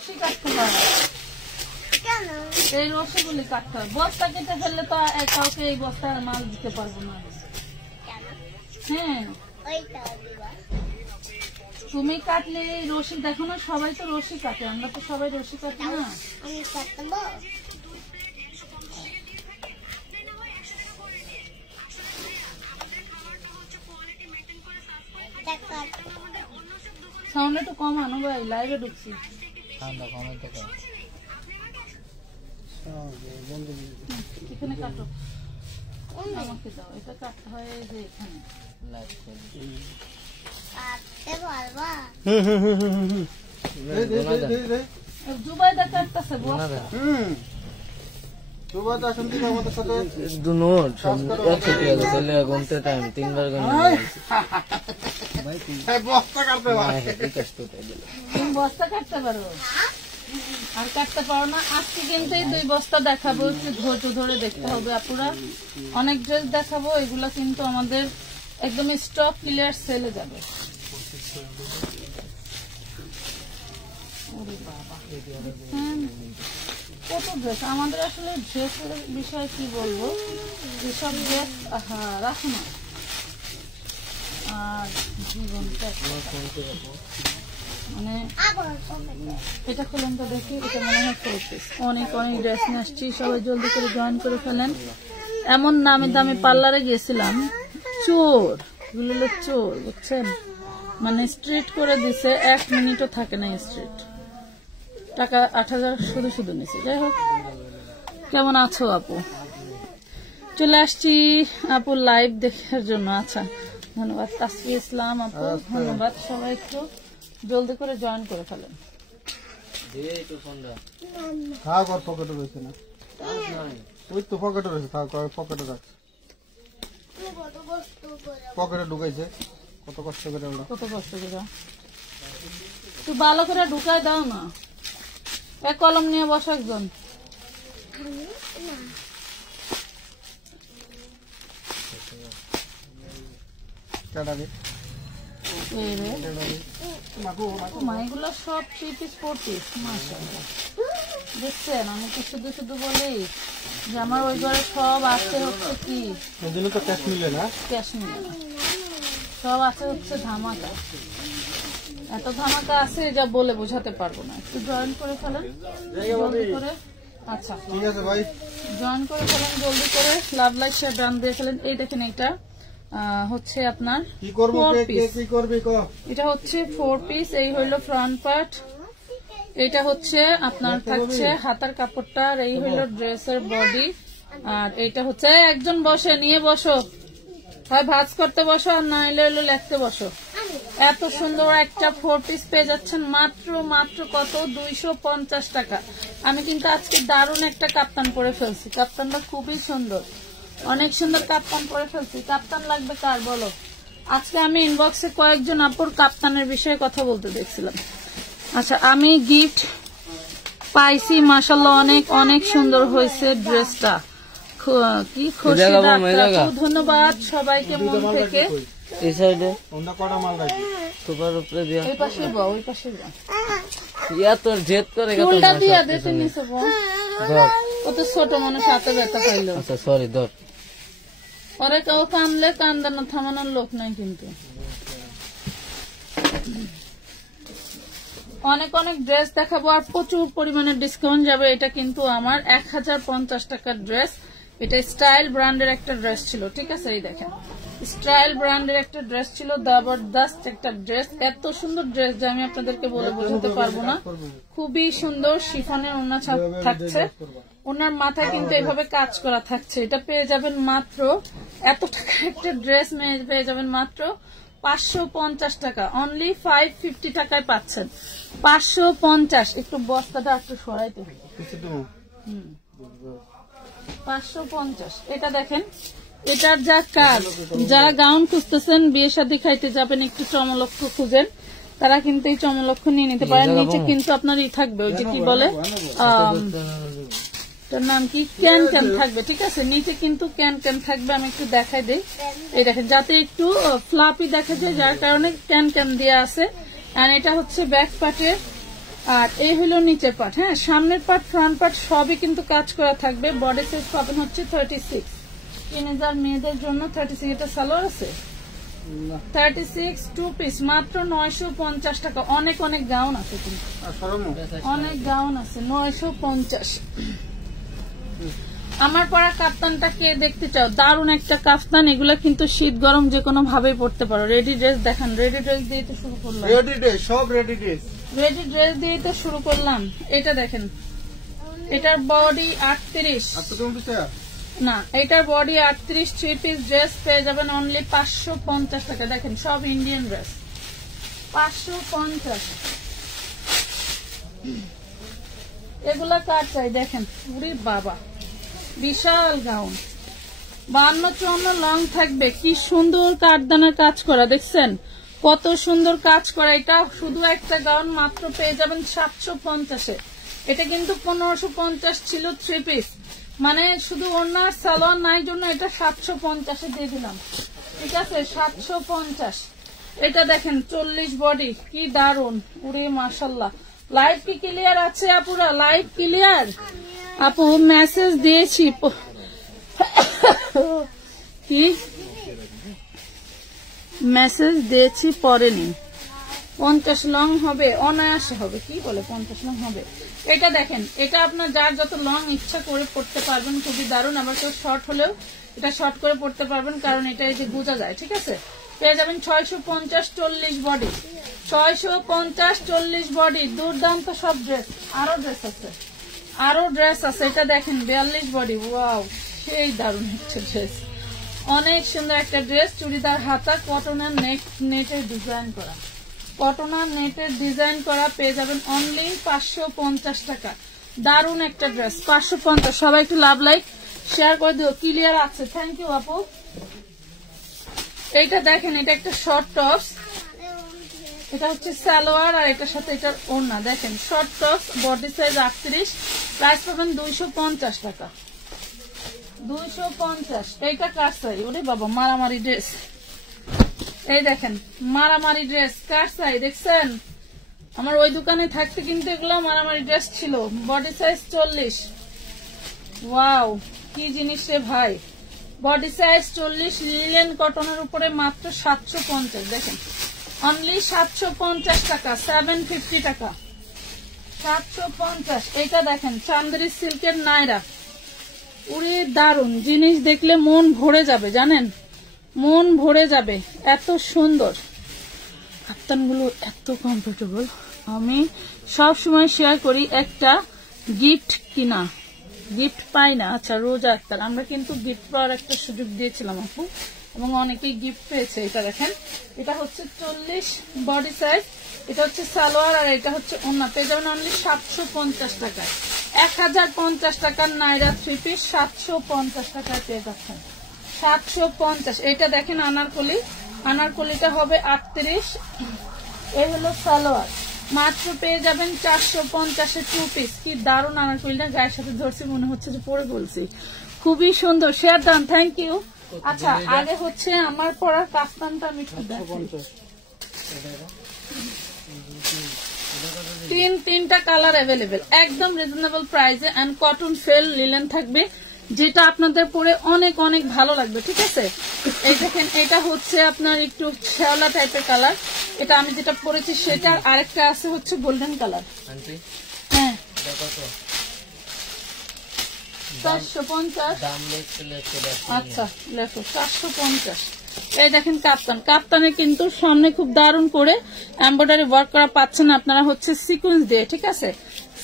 রশি কাটতে হয়, এই রশিগুলি কাটতে হয়। বস্তা কেটে ফেললে তো কাউকে এই বস্তার মাল দিতে পারবো না। হ্যাঁ, তুমি কাটলে রশি, দেখো না সবাই তো রশি কাটে, আমরা তো সবাই রশি কাটি না। সাউন্ড একটু কম আনো ভাই, লাইভে ঢুকছি। এখানে কাটো, আমাকে দাও, এটা কাটতে হয় যে এখানে। জুবাইদা কাটতেছে বস্তা। বস্তা কাটতে পারো আর কাটতে পারো না। আজকে কিন্তু এই 2 বস্তা দেখাবো, একটু ধৈর্য ধরে দেখতে হবে আপুরা। অনেক ড্রেস দেখাবো, এগুলা কিন্তু আমাদের একদম স্টক ক্লিয়ার সেলে যাবে। কত ড্রেস আমাদের, আসলে ড্রেসের বিষয়ে কি বলবো, যেসব ড্রেস রাখো না। আর জীবনটা মানে এটা খুলেন তো দেখি, এটা মনে হয় 4 পিস। অনেক অনেক ড্রেস নিয়ে আসছি, সবাই জলদি করে জয়েন করে ফেলেন। এমন নামে দামি পার্লারে গেছিলাম, চোর গুলো চোর, বুঝছেন, মানে স্ট্রিট করে দিছে, 1 মিনিটও থাকে না স্ট্রিট। টাকা 8000 শুধু শুধু নিছে। যাই হোক, কেমন আছো আপু? চলে আসছি আপু লাইভ দেখার জন্য। আচ্ছা, ধন্যবাদ তাসফি ইসলাম আপু, ধন্যবাদ। সবাই একটু জলদি করে জয়েন করে ফেলেন। পকেটে ঢুকাইছে, কত কষ্ট করে, কত কষ্ট করে একটু ভালো করে ঢুকাই দাও না। এক কলম নিয়ে বসো একজন। এগুলো সব 3 পিস 4 পিস। মাশাআল্লাহ, দেখছেন, আমি তো শুধু শুধু বলি যে আমার ওই ঘরে সব আছে হচ্ছে কি, ক্যাশ মিলে না, সব আছে হচ্ছে ধামাকা। এত ধামাকা আছে যা বলে বোঝাতে পারবো না। একটু জয়েন করে ফেলেন জলদি করে। আচ্ছা ঠিক আছে ভাই, জয়েন করে ফেলেন জলদি করে, লাভ লাইক শেয়ার ডান দিয়ে ফেলেন। এই দেখেন, এটা হচ্ছে আপনার 4 পিস। এটা হচ্ছে 4 পিস। এই হইলো ফ্রন্ট পার্ট, এটা হচ্ছে আপনার থাকছে হাতার কাপড়টা, আর এই হইলো ড্রেসের বডি। আর এইটা হচ্ছে, একজন বসে নিয়ে বসো, হয় ভাজ করতে বসো আর না এলে হইলো লেখতে বসো। এত সুন্দর একটা 4 পিস পেয়ে যাচ্ছেন মাত্র মাত্র কত, 250 টাকা। আমি কিন্তু আজকে দারুণ একটা কাপ্তান পরে ফেলছি, কাপ্তানটা খুবই সুন্দর, অনেক সুন্দর কাপ্তান পরে ফেলছি। কাপ্তান লাগবে কার বলো? আজকে আমি ইনবক্সে কয়েকজন আপুর কাপ্তানের বিষয়ে কথা বলতে দেখছিলাম। আচ্ছা, আমি গিফট পাইছি মাশাআল্লাহ, অনেক অনেক সুন্দর হয়েছে ড্রেসটা। কি খুশি, ধন্যবাদ সবাইকে মন থেকে। এই সাইডে ওন্ডা কটা মাল রাখি, সুপার উপরে দিয়া, এই পাশে বল, ওই পাশে বল। ইয়া তোর জেদ করে কত ফুলটা দিয়া দে তুমি সব। কত ছোট মানুষ হাতে ব্যথা পাইলো। আচ্ছা সরি ধর। পরে কেউ কানলে কান্দানো থামানোর লোক নাই কিন্তু। অনেক অনেক ড্রেস দেখাবো আর প্রচুর পরিমাণে ডিসকাউন্ট যাবে। এটা কিন্তু আমার 1050 টাকার ড্রেস। এটা স্টাইল ব্র্যান্ডের একটা ড্রেস ছিল, ঠিক আছে? এই দেখেন, স্টাইল ব্র্যান্ডের একটা ড্রেস ছিল, জবরদস্ত একটা ড্রেস। এত সুন্দর ড্রেস যে আমি আপনাদেরকে বলে বোঝাতে পারবো না। খুবই সুন্দর শিফনের ওড়না থাকছে, ওনার মাথায় কিন্তু এভাবে কাজ করা থাকছে। এটা পেয়ে যাবেন মাত্র, এত টাকা একটা ড্রেস পেয়ে যাবেন মাত্র 550 টাকা। অনলি 550 টাকায় পাচ্ছেন। 550। একটু বস্তাটা একটু সরাইতে হবে। 550। এটা দেখেন, এটার যা কাজ, যারা গাউন খুঁজতেছেন, বিয়ে শাদী খাইতে যাবেন, একটু চমলক্ষ খুঁজেন, তারা কিন্তু এই চমলক্ষ নিয়ে নিতে পারেন। নিচে কিন্তু আপনার ই থাকবে, ওই যে কি বলে, তার নাম কি, ক্যান ক্যান থাকবে, ঠিক আছে? নিচে কিন্তু ক্যান ক্যান থাকবে। আমি একটু দেখাই দিই, এই দেখেন, যাতে একটু ফ্লাপি দেখা যায়, যার কারণে ক্যান ক্যান দেওয়া আছে। আর এটা হচ্ছে ব্যাক পার্টের আর এই হলো নিচের পার্ট। হ্যাঁ, সামনের পার্ট ফ্রন্ট পার্ট সবই কিন্তু কাজ করা থাকবে। বডি সাইজ পাবেন হচ্ছে 36, টিনেজার মেয়েদের জন্য 36। এটা সালোয়ার আছে 36 টু পিস, মাত্র 950 টাকা। অনেক অনেক গাউন আছে কিন্তু, অনেক গাউন আছে 950। আমার পরা কাফতানটা কে দেখতে চাও? দারুন একটা কাফতান। এগুলা কিন্তু শীত গরম যে কোনো ভাবে পড়তে পারো। রেডি ড্রেস দেখান। রেডি ড্রেস দিয়ে তো শুরু করলাম। রেডি ড্রেস, সব রেডি ড্রেস। রেডি ড্রেস দিয়ে তো শুরু করলাম। এটা দেখেন, এটার বডি 38 না, এটার বডি 38। 3 পিস ড্রেস পেয়ে যাবেন অনলি 550 টাকা। দেখেন সব ইন্ডিয়ান ড্রেস, 550। এগুলা কার চাই দেখেন, পুরি বাবা বিশাল গাউন, 52-54 লং থাকবে। কি সুন্দর কাঠদানের কাজ করা, দেখছেন কত সুন্দর কাজ করা। এটা শুধু একটা গাউন, মাত্র পেয়ে যাবেন 750-এ। এটা কিন্তু 1550 ছিল 3 পিস, মানে শুধু ওনার সালোয়ার নাই জন্য এটা 750-এ দিয়ে দিলাম। ঠিক আছে, 750। এটা দেখেন 40 বডি, কি দারুন, পুরি মাশাল্লাহ। লাইভ কি ক্লিয়ার আছে আপুরা? Live clear? আপু মেসেজ দিয়েছি, কি মেসেজ দিয়েছি পড়েনি। 50 লং হবে, অনায়াসে হবে। কি বলে 50 লং হবে? এটা দেখেন, এটা আপনার যার যত লং ইচ্ছা করে পড়তে পারবেন, খুবই দারুণ। আবার কেউ শর্ট হলেও এটা শর্ট করে পড়তে পারবেন, কারণ এটা এই যে বোঝা যায়। ঠিক আছে, পেয়ে যাবেন 650 40 বডি, 650 40 বডি। দুর্দান্ত সব ড্রেস। আরো ড্রেস আছে, আরো ড্রেস আছে। এটা দেখেন 42 বডি, ওয়াও সেই দারুণ একটা ড্রেস, অনেক সুন্দর একটা ড্রেস। চুড়িদার হাতা, কটনের নেটের ডিজাইন করা, কটনার নেটের ডিজাইন করা। পেয়ে যাবেন অনলি 550 টাকা। দারুণ একটা ড্রেস, 550। সবাই একটু লাভ লাইক শেয়ার করে দিও। ক্লিয়ার আছে, থ্যাংক ইউ আপু। এইটা দেখেন, এটা একটা শর্ট টপস, এটা হচ্ছে সালোয়ার আর এটার সাথে এটার ওড়না। দেখেন short tops, body size 38, price পাবেন 250 টাকা, 250। এইটা কার চাই? ওরে বাবা, মারামারি ড্রেস। এই দেখেন মারামারি ড্রেস, কার চাই? দেখছেন আমার ওই দোকানে থাকতে কিন্তু এগুলো মারামারি ড্রেস ছিল। বডি সাইজ 40, ওয়াও কি জিনিস রে ভাই। বডি সাইজ 40, লিলেন কটনের উপরে মাত্র 750। দেখেন অনলি 750 টাকা, 750 টাকা, 750। এটা দেখেন চান্দেরি সিল্কের নাইরা, উড়ে দারুন জিনিস, দেখলে মন ভরে যাবে, জানেন মন ভরে যাবে, এত সুন্দর। কাপ্তানগুলো এত কমফোর্টেবল। আমি সব সময় শেয়ার করি, একটা গিফট কিনা, গিফট পাই না। আচ্ছা রোজা আক্তার, আমরা কিন্তু গিফট পাওয়ার একটা সুযোগ দিয়েছিলাম আপু, এবং অনেকেই গিফট পেয়েছে। এটা দেখেন, এটা হচ্ছে 40 বডি সাইজ, এটা হচ্ছে সালোয়ার আর এটা হচ্ছে ওড়না। পেয়ে যাবেন অনলি 750 টাকায়। 1050 টাকার নাইরা 3 পিস 750 টাকায় পেয়ে যাচ্ছেন, 750। এটা দেখেন আনারকলি, আনারকলিটা হবে 38। এই হলো সালোয়ার, মাত্র পেয়ে যাবেন 450-এ 2 পিস। কি দারুণ আনারকলিটা, গায়ের সাথে ধরছি মনে হচ্ছে যে পরে বলছি, খুবই সুন্দর। Share done, thank you. আচ্ছা আগে হচ্ছে আমার পরার কাফতানটা আমি একটু দেখাই। তিনটা কালার অ্যাভেলেবেল, একদম রিজনেবল প্রাইসে, এন্ড কটন ফেল লিলেন থাকবে, যেটা আপনাদের পরে অনেক অনেক ভালো লাগবে। ঠিক আছে, এই দেখেন এটা হচ্ছে আপনার একটু শ্যাওলা টাইপের কালার, এটা আমি যেটা পরেছি সেটা। আরেকটা আছে হচ্ছে গোল্ডেন কালার। হ্যাঁ 450। আচ্ছা লেখো 450। এই দেখেন কাপ্তান, কাপ্তানে কিন্তু সামনে খুব দারুণ করে এমব্রয়ডারি ওয়ার্ক করা পাচ্ছেন আপনারা হচ্ছে সিকোয়েন্স দিয়ে। ঠিক আছে,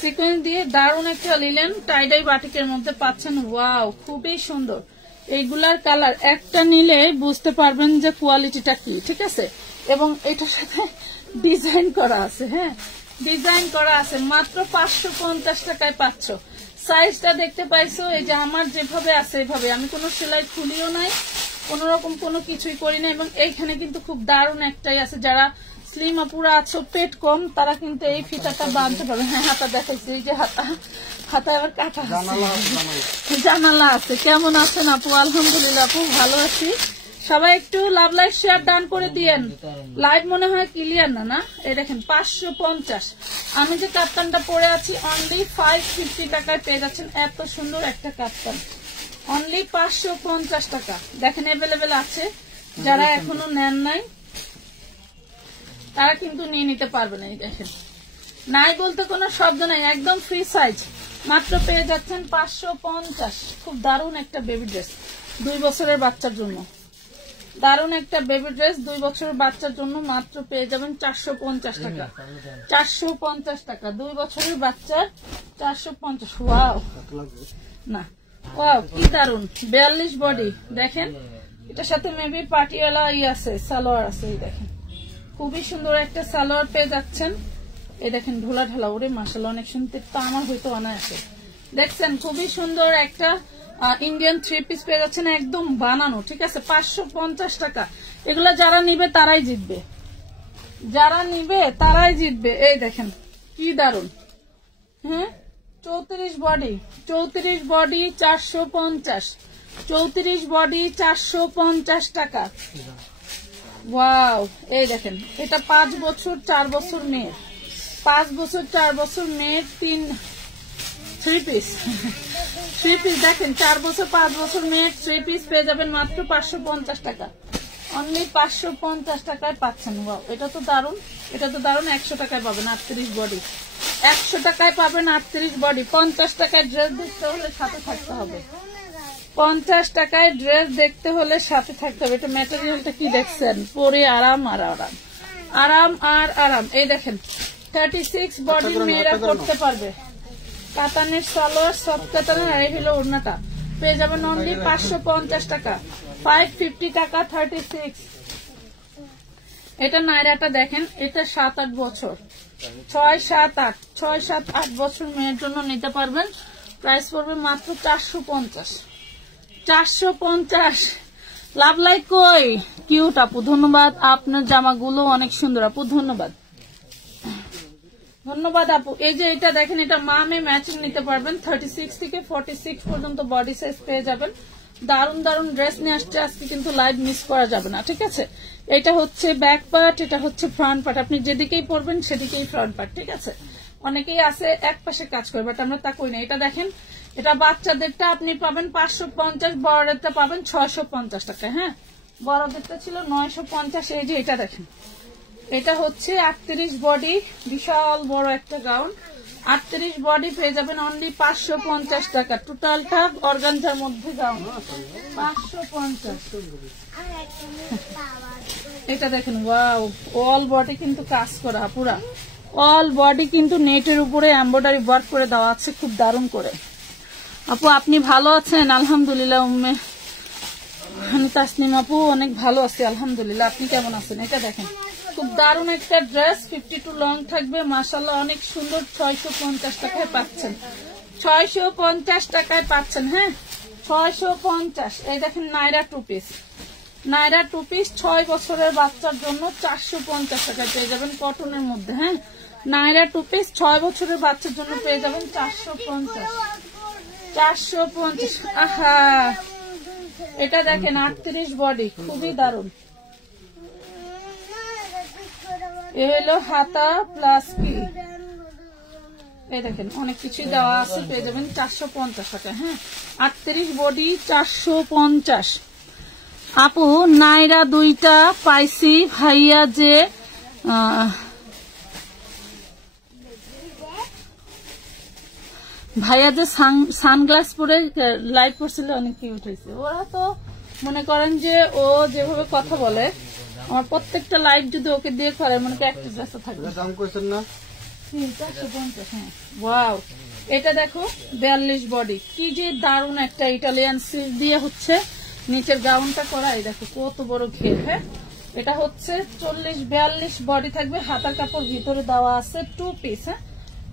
সিকোয়েন্স দিয়ে দারুণ একটা লিলেন টাইডাই বাটিকের মধ্যে পাচ্ছেন। ওয়াও খুবই সুন্দর। এইগুলার কালার একটা নিলে বুঝতে পারবেন যে কোয়ালিটিটা কি। ঠিক আছে, এবং এটার সাথে ডিজাইন করা আছে। হ্যাঁ ডিজাইন করা আছে, মাত্র 550 টাকায় পাচ্ছ। সাইজটা দেখতে পাইছো, এই যে আমার যেভাবে আছে এভাবে, আমি কোনো সেলাই খুলিও নাই, কোন রকম কোনো কিছুই করি না। এবং এইখানে কিন্তু খুব দারুণ একটাই আছে, যারা স্লিম আপুরা আছো, পেট কম, তারা কিন্তু এই ফিতাটা বাঁধতে পারবে। হ্যাঁ হাতা দেখাইছি, এই যে হাতা, হাতা আবার কাটা জানালা আছে। কেমন আছেন আপু? আলহামদুলিল্লাহ আপু ভালো আছি। সবাই একটু লাভ লাইক শেয়ার ডান করে দিয়েন। লাইভ মনে হয় ক্লিয়ার না, না? এই দেখেন 550। আমি যে কাপ্তানটা পরে আছি অনলি 550 টাকায় পেয়ে যাচ্ছেন। এত সুন্দর একটা কাপ্তান অনলি 550 টাকা। দেখেন অ্যাভেলেবেল আছে, যারা এখনো নেন নাই তারা কিন্তু নিয়ে নিতে পারবেন। এই দেখেন, নাই বলতে কোনো শব্দ নাই, একদম ফ্রি সাইজ, মাত্র পেয়ে যাচ্ছেন 550। খুব দারুণ একটা বেবি ড্রেস 2 বছরের বাচ্চার জন্য, দারুণ একটা বেবি ড্রেস 2 বছরের বাচ্চার জন্য মাত্র পেয়ে যাবেন 450 টাকা। 450 টাকা 2 বছরের বাচ্চার 450। ওয়াও না, ওয়াও কি দারুণ 42 বডি। দেখেন এটার সাথে মেবি পাটিয়ালা আছে, সালোয়ার আছে। এই দেখেন খুবই সুন্দর একটা সালোয়ার পেয়ে যাচ্ছেন। এই দেখেন ঢোলা ঢালা, ওরে মাশাআল্লাহ অনেক সুন্দর, তা আমার হয়তো অনায়াসে। দেখছেন খুবই সুন্দর একটা ইন্ডিয়ান 3 পিস পেয়ে যাচ্ছেন, একদম বানানো, ঠিক আছে? 550 টাকা। এগুলা যারা নিবে তারাই জিতবে, যারা নিবে তারাই জিতবে। এই দেখেন কি দারুন। হ্যাঁ 34 বডি, 34 বডি 450, 34 বডি 450 টাকা। ওয়াও, এই দেখেন এটা 5 বছর 4 বছর মেয়ের, 5 বছর 4 বছর মেয়ের 3 পিস 3 পিস। দেখেন 4 বছর 5 বছর মেয়ের 3 পিস পেয়ে যাবেন মাত্র 550 টাকা। অনলি 550 টাকায় পাচ্ছেন। ওয়াও, এটা তো দারুন, এটা তো দারুন। 100 টাকায় পাবেন 38 বডি, 100 টাকায় পাবেন 38 বডি। 50 টাকায় ড্রেস দেখতে হলে সাথে থাকতে হবে, 50 টাকায় ড্রেস দেখতে হলে সাথে থাকতে হবে। এটা ম্যাটেরিয়ালটা কি দেখছেন, পরে আরাম আর আরাম, আরাম আর আরাম। এই দেখেন 36 বডি মেয়েরা করতে পারবে। কাতানের সালোয়ার, সফট কাতানের, আর এই হলো ওড়নাটা পেয়ে যাবেন অনলি 550 টাকা, 550 টাকা 36। এটা নাইরাটা দেখেন, এটা 7-8 বছর, 6-7-8, 6-7-8 বছর মেয়ের জন্য নিতে পারবেন। প্রাইস পড়বে মাত্র 450, 450। লাভ লাইক কই কিউট আপু, ধন্যবাদ। আপনার জামাগুলো অনেক সুন্দর আপু, ধন্যবাদ, ধন্যবাদ আপু। এই যে এটা দেখেন, এটা মামে ম্যাচিং নিতে পারবেন। 36 থেকে 46 পর্যন্ত বডি সাইজ পেয়ে যাবেন। দারুন দারুন ড্রেস নিয়ে আসছে আজকে, কিন্তু লাইভ মিস করা যাবে না, ঠিক আছে? এটা হচ্ছে ব্যাক পার্ট, এটা হচ্ছে ফ্রন্ট পার্ট। আপনি যেদিকেই পরবেন সেদিকেই ফ্রন্ট পার্ট, ঠিক আছে? অনেকেই আছে এক পাশে কাজ করে, বাট আমরা তা করি না। এটা দেখেন, এটা বাচ্চাদেরটা আপনি পাবেন 550, বড়দেরটা পাবেন 650 টাকা। হ্যাঁ, বড়দেরটা ছিল 950। এই যে এটা দেখেন, এটা হচ্ছে 38 বডি, বিশাল বড় একটা গাউন। 38 বডি পেয়ে যাবেন অনলি 550 টাকা। টোটালটা অর্গানজার মধ্যে গাউন 550। এটা দেখেন, ওয়াও, অল বডি কিন্তু কাজ করা, পুরা অল বডি কিন্তু নেটের উপরে এমব্রয়ডারি ওয়ার্ক করে দেওয়া আছে, খুব দারুণ করে। আপু আপনি ভালো আছেন? আলহামদুলিল্লাহ। উম্মে তাসনিম আপু অনেক ভালো আছে আলহামদুলিল্লাহ, আপনি কেমন আছেন? এটা দেখেন খুব দারুণ একটা ড্রেস, 52 লং থাকবে, মাশাআল্লাহ অনেক সুন্দর। 650 টাকায় পাচ্ছেন, 650 টাকায় পাচ্ছেন। হ্যাঁ 650। এই দেখেন নাইরা 2 পিস, নাইরা 2 পিস 6 বছরের বাচ্চার জন্য 450 টাকায় পেয়ে যাবেন কটনের মধ্যে। হ্যাঁ নাইরা 2 পিস 6 বছরের বাচ্চার জন্য পেয়ে যাবেন 450, 450। আহা, এটা দেখেন 38 বডি, খুবই দারুণ। এ হলো হাতা প্লাস কি, এই দেখেন অনেক কিছুই দেওয়া আছে, পেয়ে যাবেন 450 টাকা। হ্যাঁ 38 বডি 450। আপু নাইরা 2টা পাইছি, ভাইয়া যে সানগ্লাস পরে লাইট পড়ছিল, অনেক কিউট হয়েছে। ওরা তো মনে করেন যে ও যেভাবে কথা বলে, আমার প্রত্যেকটা লাইট যদি ওকে দিয়ে করে মনে করেন একটা ড্রেসে থাকবে। দাম কইছেন না 450। হ্যাঁ ওয়াও, এটা দেখো 42 বডি, কি যে দারুণ একটা ইটালিয়ান সিল্ক দিয়ে হচ্ছে নিচের গাউনটা করা। এই দেখো কত বড় ঘের। হ্যাঁ এটা হচ্ছে 40-42 বডি থাকবে, হাতার কাপড় ভিতরে দেওয়া আছে। 2 পিস। হ্যাঁ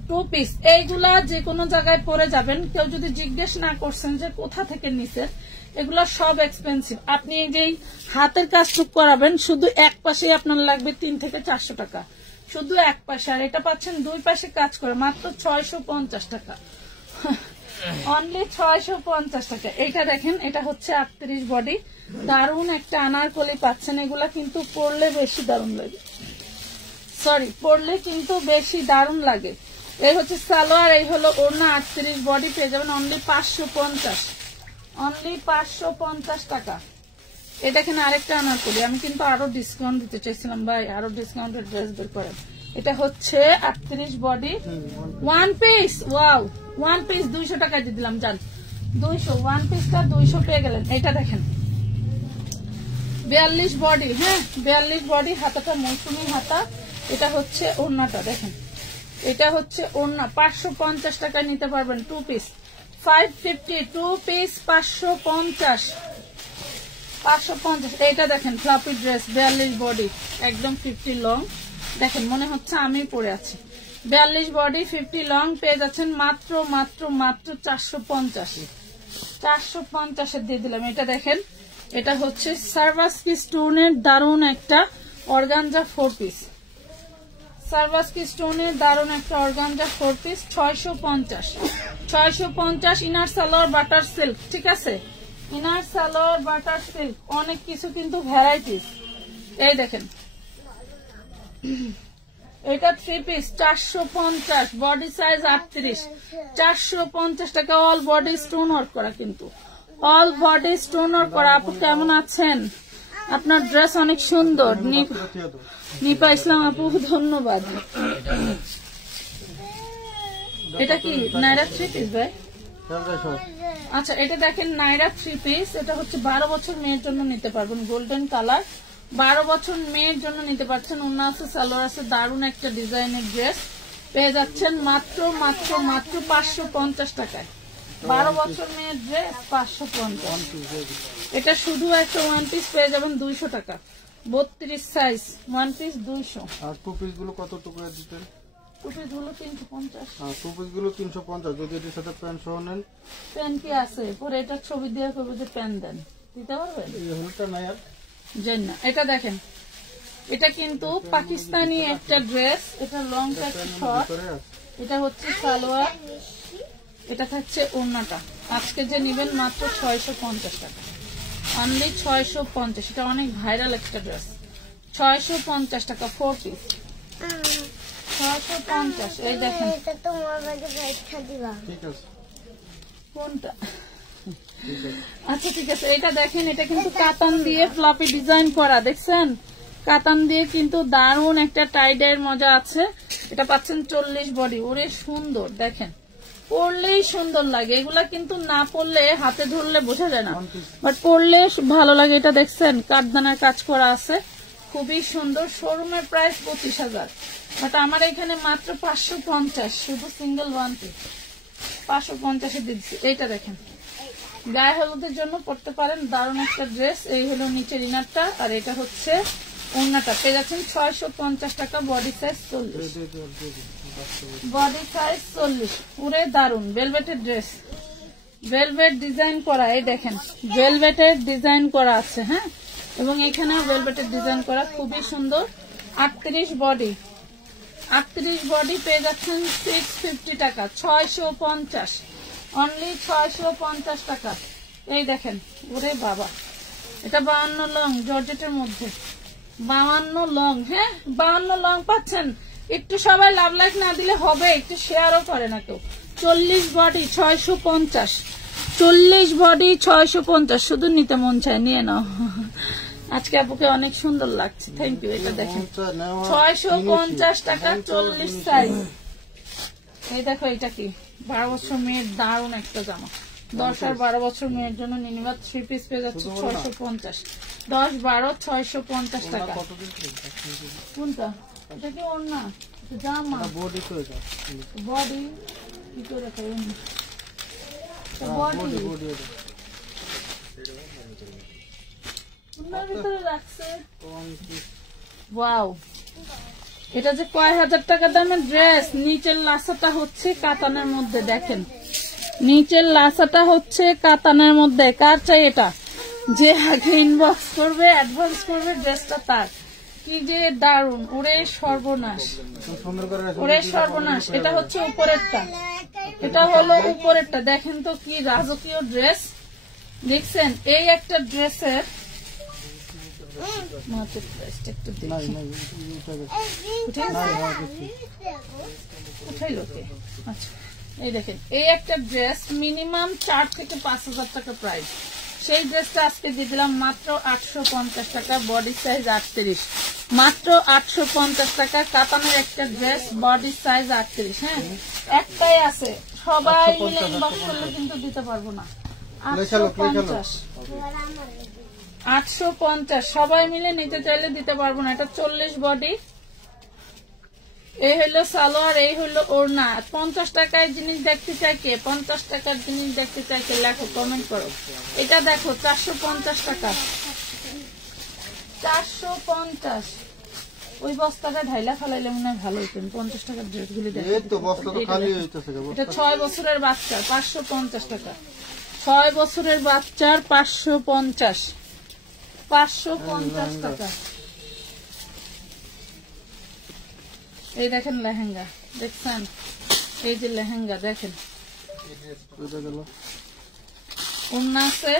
2 পিস। এইগুলা যে কোনো জায়গায় পরে যাবেন, কেউ যদি জিজ্ঞেস না করছেন যে কোথা থেকে নিছেন, এগুলা সব এক্সপেন্সিভ। আপনি এই যে হাতের কাজটুক করাবেন, শুধু এক পাশে আপনার লাগবে 300 থেকে 400 টাকা, শুধু এক পাশে। আর এটা পাচ্ছেন 2 পাশে কাজ করে মাত্র 650 টাকা। অনলি 650 টাকা। এটা দেখেন, এটা হচ্ছে 38 বডি, দারুন একটা আনারকলি পাচ্ছেন। এগুলা কিন্তু পরলে বেশি দারুন লাগে, সরি পরলে কিন্তু বেশি দারুন লাগে। এই হচ্ছে সালোয়ার, এই হলো ওড়না, 38 বডি পেয়ে যাবেন অনলি 550, অনলি 550 টাকা। এই দেখেন আরেকটা আনারকলি, আমি কিন্তু আরো ডিসকাউন্ট দিতে চাইছিলাম ভাই, আরো ডিসকাউন্টের ড্রেস বের করেন। এটা হচ্ছে 38 body, one piece, wow one piece 200 টাকা দিয়ে দিলাম, জান 200, ওয়ান পিসটা 200 পেয়ে গেলেন। এটা দেখেন 42 বডি, হ্যাঁ 42 বডি, হাতাটা মৌসুমি হাতা। এটা হচ্ছে ওড়নাটা দেখেন, এটা হচ্ছে ওড়না, 550 টাকায় নিতে পারবেন। 2 পিস 550, 2 পিস 550, 550। এইটা দেখেন ফ্লাপি ড্রেস, 42 বডি, একদম 50 লং, দেখেন মনে হচ্ছে আমি পরে আছি। 42 বডি 50 লং পেয়ে যাচ্ছেন মাত্র মাত্র মাত্র 450 দিয়ে দিলাম। এটা দেখেন, এটা হচ্ছে সার্ভাসকি স্টোনের দারুন একটা অর্গানজা 4 পিস, সার্ভাসকি স্টোনের দারুন একটা organza 4 piece, 650, inner salwar butter silk, ঠিক আছে, ইনার সালোয়ার বাটার সিল্ক, অনেক কিছু কিন্তু ভ্যারাইটিস। এই দেখেন এটা 3 পিস 450, বডি সাইজ 38, 450 টাকা। অল বডি স্টোন ওয়ার্ক করা, কিন্তু অল বডি স্টোন ওয়ার্ক করা। আপু কেমন আছেন? আপনার ড্রেস অনেক সুন্দর। নিপা ইসলাম আপু ধন্যবাদ। এটা কি নাইরা 3 পিস ভাই? আচ্ছা এটা দেখেন নাইরা 3 পিস, এটা হচ্ছে 12 বছর মেয়ের জন্য নিতে পারবেন, গোল্ডেন কালার, 12 বছর মেয়ের জন্য নিতে পারছেন। ওড়না আছে, সালোয়ার আছে, দারুন একটা ডিজাইনের ড্রেস পেয়ে যাচ্ছেন মাত্র মাত্র মাত্র 550 টাকায়। 12 বছর মেয়ের ড্রেস 550। এটা শুধু একটা ওয়ান পিস পেয়ে যাবেন 200 টাকা, 32 সাইজ, ওয়ান পিস 200। আর টু পিস গুলো কত টুকরা দিতেন? টু পিস গুলো 350। হ্যাঁ টু পিস গুলো 350, যদি এটার সাথে প্যান্ট সহ নেন। প্যান্ট কি আছে? পরে এটার ছবি দিয়ে কবে যে প্যান্ট দেন, দিতে পারবেন? এই হলটা নাই আর না। এটা দেখেন, এটা কিন্তু পাকিস্তানি একটা ড্রেস, এটা লং কাট শর্ট, এটা হচ্ছে সালোয়ার, এটা থাকছে ওড়নাটা। আজকে যে নিবেন মাত্র 650 টাকা, অনলি 650। এটা অনেক ভাইরাল একটা ড্রেস, 650 টাকা 4 পিস, 650। এই দেখেন কোনটা? আচ্ছা ঠিক আছে, এটা দেখেন, এটা কিন্তু কাতান দিয়ে ফ্লপি ডিজাইন করা, দেখছেন কাতান দিয়ে কিন্তু দারুন একটা টাইডের মজা আছে। এটা পাচ্ছেন 40 বডি, ওরে সুন্দর, দেখেন পরলেই সুন্দর লাগে। এগুলা কিন্তু না পরলে, হাতে ধরলে বোঝা যায় না, বাট পরলে ভালো লাগে। এটা দেখছেন কাঠদানার কাজ করা আছে, খুবই সুন্দর। শোরুমের প্রাইস 25,000, বাট আমার এখানে মাত্র 550, শুধু সিঙ্গেল ওয়ান পিস 550 দিচ্ছি। এইটা দেখেন গায়ে হলুদের জন্য পড়তে পারেন, দারুণ একটা ড্রেস। এই হলো নিচের ইনারটা, আর এটা হচ্ছে ওড়নাটা, পেয়ে যাচ্ছেন 650 টাকা, বডি সাইজ 40, বডি সাইজ 40, পুরে দারুন ভেলভেটের ড্রেস, ভেলভেট ডিজাইন করা। এই দেখেন ভেলভেটের ডিজাইন করা আছে, হ্যাঁ, এবং এখানেও ভেলভেটের ডিজাইন করা, খুবই সুন্দর। 38 বডি, 38 বডি পেয়ে যাচ্ছেন 650 টাকা, 650, অনলি 650 টাকা। এই দেখেন ওরে বাবা, এটা 52 লং জর্জেটের মধ্যে, 52 লং, হ্যাঁ 52 লং পাচ্ছেন। একটু সবাই লাভ লাইক না দিলে হবে, একটু শেয়ারও করে না কেউ। 40 বডি 650, 40 বডি 650, শুধু নিতে মন চায় নিয়ে নাও। আজকে আপুকে অনেক সুন্দর লাগছে, থ্যাংক ইউ। এটা দেখেন 650 টাকা, 40 সাইজ। এই দেখো এটা কি 12 বছর মেয়ের দারুণ একটা জামা, 10 আর 12 বছর মেয়ের জন্য নিনিবাদ 3 পিস পেয়ে যাচ্ছে 650, 10, 12, 650 টাকা। কোনটা? এটা কি ওড়না? জামা বডি তো, এটা বডি কি করে খাই, বডি বডি ওনার ভিতরে রাখছে। ওয়াও, এটা যে কয় হাজার টাকা দামের ড্রেস। নিচের লাসাটা হচ্ছে কাতানের মধ্যে, দেখেন নিচের লাসাটা হচ্ছে কাতানের মধ্যে। কার চাই এটা? যে আগে ইনবক্স করবে, অ্যাডভান্স করবে ড্রেসটা তার। কি যে দারুন, ওরে সর্বনাশ, ওরে সর্বনাশ। এটা হচ্ছে উপরেরটা, এটা হলো উপরেরটা। দেখেন তো কি রাজকীয় ড্রেস দেখছেন। এই একটা ড্রেসের এই দেখেন, এই একটা ড্রেস মিনিমাম 4 থেকে 5,000 টাকা প্রাইস। সেই ড্রেসটা আজকে দিয়ে দিলাম মাত্র 850 টাকা, বডি সাইজ 38, মাত্র 850 টাকা। কাতানের একটা ড্রেস, বডি সাইজ 38। হ্যাঁ, একটাই আছে, সবাই মিলে ইনবক্স করলে কিন্তু দিতে পারবো না। 850 সবাই মিলে নিতে চাইলে দিতে পারবো না। এটা 40 বডি, এই হইলো সালোয়ার, এই হইলো ওড়না। 50 টাকায় জিনিস দেখতে চাই কে? 50 টাকার জিনিস দেখতে চাই কে? লেখো, কমেন্ট করো। এটা দেখো 450 টাকা, 450। ওই বস্তাটা ঢাইলা ফেলাইলে মনে হয় ভালো হইতেন। 50 টাকার ড্রেস গুলি দেখো, এটা 6 বছরের বাচ্চা, 550 টাকা। 6 বছরের বাচ্চার 550, 550 টাকা। এই দেখেন লেহেঙ্গা, দেখছেন? এই যে লেহেঙ্গা দেখেন, ওড়না আছে।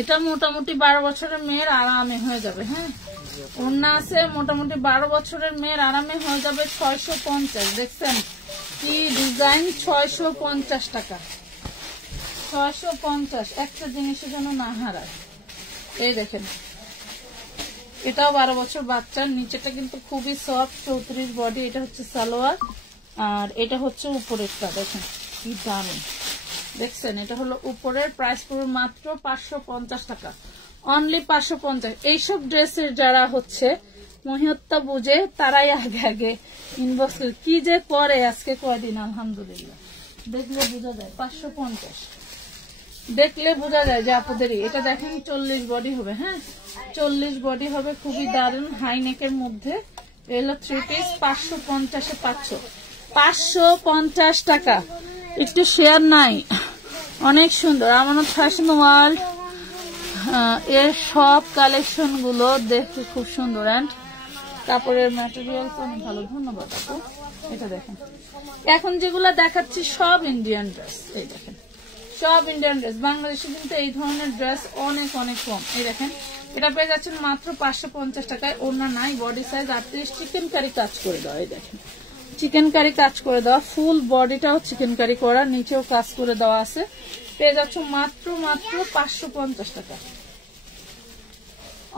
এটা মোটামুটি 12 বছরের মেয়ের আরামে হয়ে যাবে। হ্যাঁ, ওড়না আছে, মোটামুটি 12 বছরের মেয়ের আরামে হয়ে যাবে। 650, দেখছেন কি ডিজাইন? 650 টাকা, 650। একটা জিনিসের জন্য না হারায়। এই দেখেন, এটাও 12 বছর বাচ্চার। নিচেটা কিন্তু খুবই সফট, 34 বডি। এটা হচ্ছে সালোয়ার, আর এটা হচ্ছে উপরেরটা। দেখেন কি দারুন, দেখছেন? এটা হলো উপরের। প্রাইস পড়বে মাত্র 550 টাকা, অনলি 550। এইসব ড্রেসের যারা হচ্ছে মহিয়ত্তা বুঝে তারাই আগে আগে ইনবক্স কি যে করে। আজকে কয়দিন আলহামদুলিল্লাহ, দেখলে বোঝা যায়। 550 দেখলে বোঝা যায় যে আপনাদেরই। এটা দেখেন 40 বডি হবে। হ্যাঁ, 40 বডি হবে, খুবই দারুন, হাই নেকের মধ্যে। এলো 3 পিস, 550-এ 550 টাকা। একটু শেয়ার নাই, অনেক সুন্দর। আমানত ফ্যাশন ওয়ার্ল্ড এর সব কালেকশন গুলো দেখতে খুব সুন্দর, এন্ড কাপড়ের ম্যাটেরিয়াল অনেক ভালো। ধন্যবাদ আপু। এটা দেখেন, এখন যেগুলো দেখাচ্ছি সব ইন্ডিয়ান ড্রেস। এই দেখেন, সব ইন্ডিয়ান ড্রেস। বাংলাদেশে কিন্তু এই ধরনের ড্রেস অনেক অনেক কম। এই দেখেন, এটা পেয়ে যাচ্ছেন মাত্র 550 টাকায়। ওড়না নাই, বডি সাইজ 38। চিকেন কারি কাজ করে দেওয়া। এই দেখেন, চিকেন কারি কাজ করে দেওয়া, ফুল বডিটাও চিকেন কারি করা, নিচেও কাজ করে দেওয়া আছে। পেয়ে যাচ্ছ মাত্র 550 টাকা,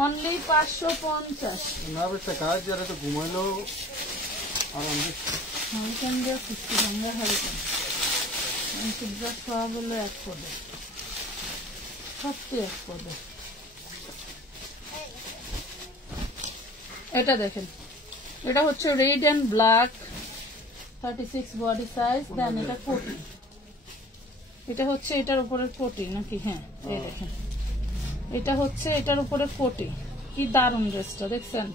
অনলি 550। এটা দেখেন, এটা হচ্ছে red and black, 36 body size. Then এটা কোটি, এটা হচ্ছে এটার উপরে কোটি নাকি? হ্যাঁ, এই দেখেন, এটা হচ্ছে এটার উপরে কোটি। কি দারুন ড্রেসটা, দেখছেন?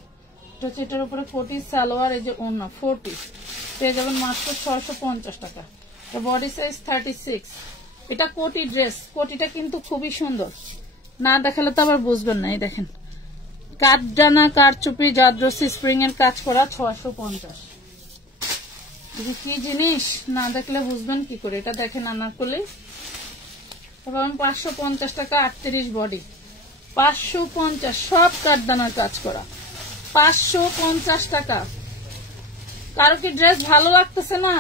এটা হচ্ছে এটার উপরে কোটি, সালোয়ার, এই যে ওড়না। 4 পিস পেয়ে যাবেন মাত্র 650 টাকা। Body size 36। এটা কোটি ড্রেস, কোটিটা কিন্তু খুবই সুন্দর, না দেখালে তো আবার বুঝবেন না। এই দেখেন, কাঠডানা, কারচুপি, জাদ্রসি, স্প্রিং এর কাজ করা, 650। কি জিনিস, না দেখলে বুঝবেন কি করে? এটা দেখেন আনারকলি, 550 টাকা, 38 বডি, 550। সব কাঠদানার কাজ করা, 550 টাকা। কারো কি ড্রেস ভালো লাগতেছে না?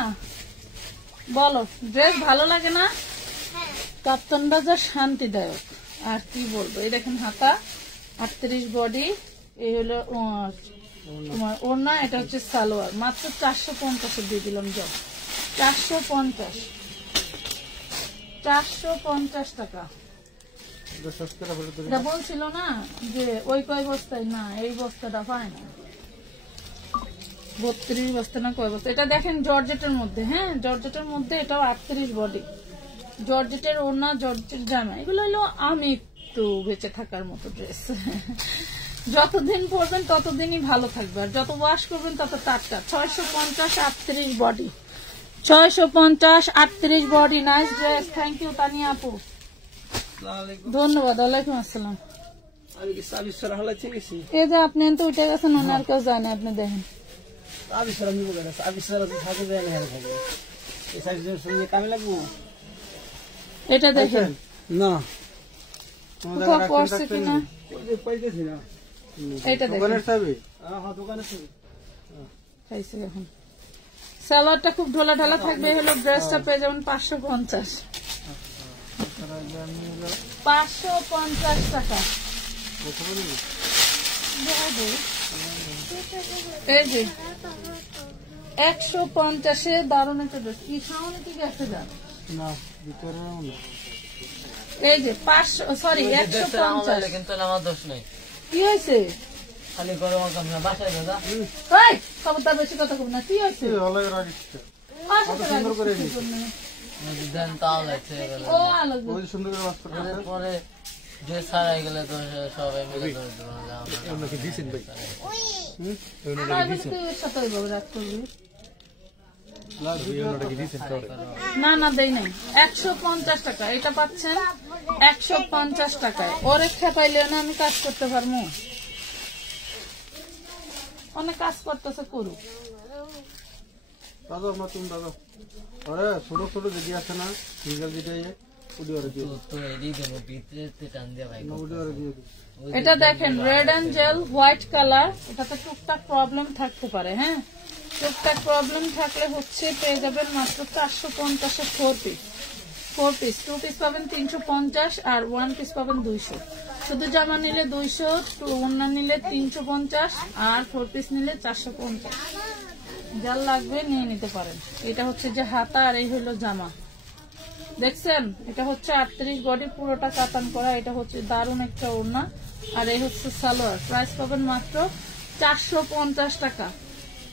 বলো, ড্রেস ভালো লাগে না? কাপ্তান বাজার শান্তিদায়ক, আর কি বলবো। এই দেখেন হাতা, 38 বডি। এই হলো তোমার ওড়না, এটা হচ্ছে সালোয়ার। মাত্র 450 দিয়ে দিলাম। জব 450 টাকা। এটা বলছিল না যে ওই কয় বস্তায়, না এই বস্তাটা পায় না, 32 বস্তা না কয় বস্তা। এটা দেখেন জর্জেটের মধ্যে। হ্যাঁ, জর্জেটের মধ্যে, এটাও 38 বডি, জর্জেটের ওড়না, জর্জেট জামা। এগুলো হলো আমি একটু বেঁচে থাকার মতো ড্রেস। যতদিন পরবেন ততদিনই ভালো থাকবে, আর যত ওয়াশ করবেন তত টাটকা। 650, 38 body, 650, 38 body. Nice dress, thank you Tania আপু, ধন্যবাদ। ওয়ালাইকুম আসসালাম। এই যে আপনি তো উঠে গেছেন, ওনার কেউ জানে, আপনি দেখেন এটা দেখেন না কোথাও পড়ছে কিনা, এটা দেখেন খাইছে এখন। সালোয়ারটা খুব ঢোলা ঢালা থাকবে, হলো ড্রেসটা পেয়ে যাবেন 550 টাকা। এই যে 150-এ দারুণ একটা ড্রেস। কি সামনে কি গেছে যান না ভিতরে না, এই যে 500 সরি 150। কিন্তু আমার দোষ নাই, কি হয়েছে খালি গরম কাম না বাসায় দাদা। এই খবরদার বেশি কথা কব না, কি হয়েছে সুন্দর করে দেন তাও লাগছে ও আলো সুন্দর করে বাস করে পরে যে সারাই গেলে তো সবাই মিলে করে দেব না। আমরা কি দিছেন ভাই? সাথে বাবু রাখ করবি না না দেই নাই। 150 টাকা এটা পাচ্ছেন 150 টাকায়। ওরে খেপাইলে না আমি কাজ করতে পারবো, অনেক কাজ করতেছে করুক দাদা। আমার তুমি দাদা আরে ছোট ছোট যদি আছে না সিঙ্গেল যেটা এটা দেখেন রেড এন্ড জেল হোয়াইট কালার। এটাতে টুকটাক প্রবলেম থাকতে পারে, হ্যাঁ টুকটাক প্রবলেম থাকলে হচ্ছে পেয়ে যাবেন মাত্র 450-এ 4 পিস। 4 পিস 2 পিস পাবেন 350 আর 1 পিস পাবেন 200। শুধু জামা নিলে 200, ওড়না নিলে 350 আর 4 পিস নিলে 450। যার লাগবে নিয়ে নিতে পারেন। এটা হচ্ছে যে হাতা আর এই হলো জামা, দেখছেন এটা হচ্ছে 38 বডি পুরোটা কাতান করা। এটা হচ্ছে দারুণ একটা ওড়না আর এই হচ্ছে সালোয়ার। প্রাইস পাবেন মাত্র 450 টাকা।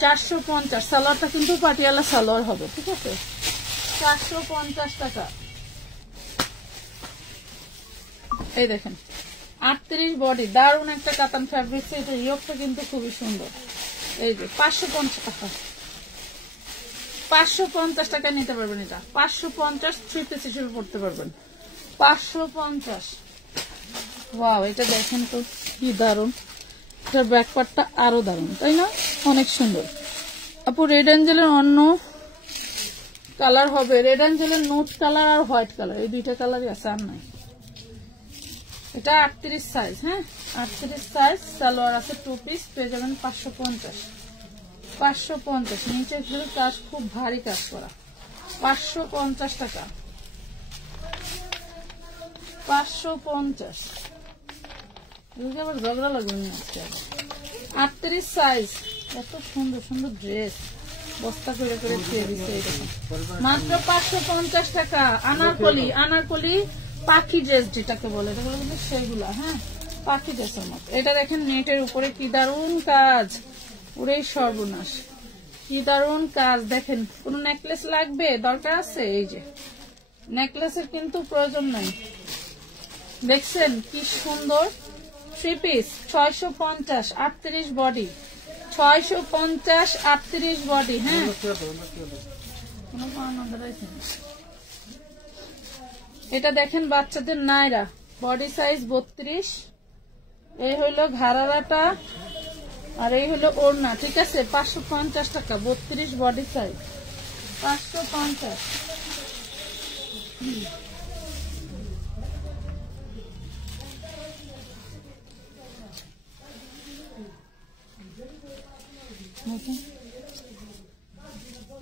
450 সালোয়ারটা কিন্তু পাটিয়ালা সালোয়ার হবে, ঠিক আছে 450 টাকা। এই দেখেন 38 বডি দারুণ একটা কাতান ফ্যাব্রিক। এটা ইয়োগটা কিন্তু খুবই সুন্দর। এই যে 550 টাকা, 550 টাকা নিতে পারবেন। এটা 550 3 পিস হিসেবে পড়তে পারবেন 550। ওয়াও এটা দেখেন তো কি দারুণ, এটার ব্যাক পার্টটা আরো দারুণ তাই না, অনেক সুন্দর। আপু রেড অ্যাঞ্জেলের অন্য কালার হবে, রেড অ্যাঞ্জেলের নোট কালার আর হোয়াইট কালার এই দুইটা কালারই আছে, আর নাই। এটা 38 সাইজ, হ্যাঁ 38 সাইজ। সালোয়ার আছে 2 পিস, পেয়ে যাবেন 550। 550 নিচে কাজ খুব ভারী কাজ করা, 550 টাকা। 550 আবার ঝগড়া লাগবে না আজকে। 38 সাইজ, এত সুন্দর সুন্দর ড্রেস বস্তা করে করে দিয়ে দিচ্ছে এরকম মাত্র 550 টাকা। আনারকলি, আনারকলি পাখি ড্রেস যেটাকে বলে, এটা বলে কিন্তু সেগুলা, হ্যাঁ পাখি ড্রেসের মতো। এটা দেখেন নেটের উপরে কি দারুণ কাজ, পুরোই সর্বনাশ, কি দারুণ কাজ। দেখেন কোন নেকলেস লাগবে দরকার আছে, এই যে নেকলেসের কিন্তু প্রয়োজন নাই। দেখছেন কি সুন্দর 3 পিস 650 38 বডি, 650 38 বডি, হ্যাঁ এটা দেখেন বাচ্চাদের নাইরা বডি সাইজ 32। এই হইলো ঘাড়ারাটা আর এই হলো ওড়না, ঠিক আছে 550 টাকা। 32 বডি সাইজ 550।